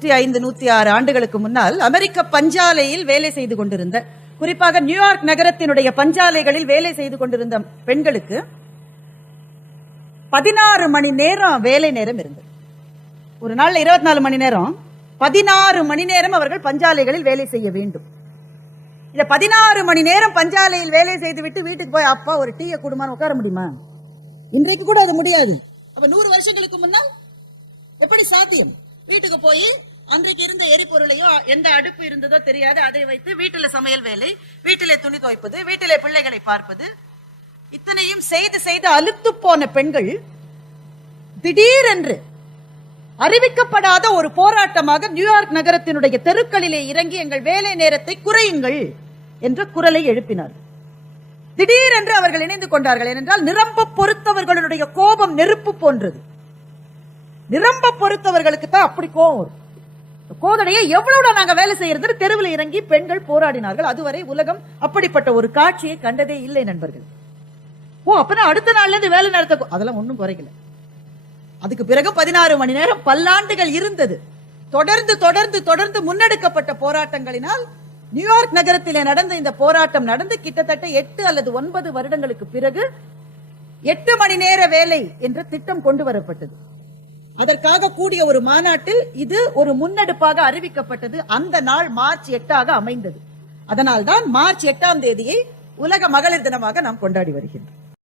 நூற்றி ஐந்து நூத்தி ஆறு ஆண்டுகளுக்கு முன்னால் அமெரிக்க பஞ்சாலையில் வேலை செய்து கொண்டிருந்த குறிப்பாக நியூயார்க் நகரத்தினுடைய பஞ்சாலைகளில் வேலை செய்து கொண்டிருந்த பெண்களுக்கு பதினாறு மணி நேரம் வேலை நேரம் இருந்தது. ஒரு நாள் இருபத்தி நாலு மணி நேரம். பதினாறு மணி நேரம் அவர்கள் பஞ்சாலைகளில் வேலை செய்ய வேண்டும். இந்த பதினாறு மணி நேரம் பஞ்சாலையில் வேலை செய்து விட்டு வீட்டுக்கு போய் அப்பா ஒரு டீயை குடும்பம் உட்கார முடியுமா? இன்றைக்கு கூட அது முடியாது. அப்ப நூறு வருஷங்களுக்கு முன்னால் எப்படி சாத்தியம்? வீட்டுக்கு போய் அன்றைக்கு இருந்த எரிபொருளையோ எந்த அடுப்பு இருந்ததோ தெரியாது. அதை வைத்து வீட்டில சமையல் வேலை வீட்டிலே துணி துவைப்பது வீட்டிலே பிள்ளைகளை பார்ப்பது. இத்தனையும் செய்து செய்து அலுத்து போன பெண்கள் திடீரென்று அறிவிக்கப்படாத ஒரு போராட்டமாக நியூயார்க் நகரத்தினுடைய தெருக்களிலே இறங்கி எங்கள் வேலை நேரத்தை குறையுங்கள் என்ற குரலை எழுப்பினார் திடீரென்று அவர்கள் இணைந்து கொண்டார்கள். ஏனென்றால் நிரம்ப பொறுத்தவர்களுடைய கோபம் நெருப்பு போன்றது. நிரம்ப பொறுத்தவர்களுக்கு தான் அப்படி கோபம் வரும். கோதடையை எவ்வளவு நாங்க வேலை செய்யறது தெருவில் இறங்கி பெண்கள் போராடினார்கள். அதுவரை உலகம் அப்படிப்பட்ட ஒரு காட்சியை கண்டதே இல்லை நண்பர்கள். ஓ அப்பனா அடுத்த நாள்ல இருந்து வேலை நடத்த அதெல்லாம் ஒண்ணும் குறைக்கல. அதுக்கு பிறகு பதினாறு மணி நேரம் பல்லாண்டுகள் இருந்தது. தொடர்ந்து தொடர்ந்து தொடர்ந்து முன்னெடுக்கப்பட்ட போராட்டங்களினால் நியூயார்க் நகரத்திலே நடந்த இந்த போராட்டம் நடந்து கிட்டத்தட்ட எட்டு அல்லது ஒன்பது வருடங்களுக்கு பிறகு எட்டு மணி நேர வேலை என்ற திட்டம் கொண்டு வரப்பட்டது. அதற்காக கூடிய ஒரு மாநாட்டில் இது ஒரு முன்னெடுப்பாக அறிவிக்கப்பட்டது. அந்த நாள் மார்ச் எட்டாக அமைந்தது. அதனால்தான் மார்ச் எட்டாம் தேதியை உலக மகளிர் தினமாக நாம் கொண்டாடி வருகின்றோம்.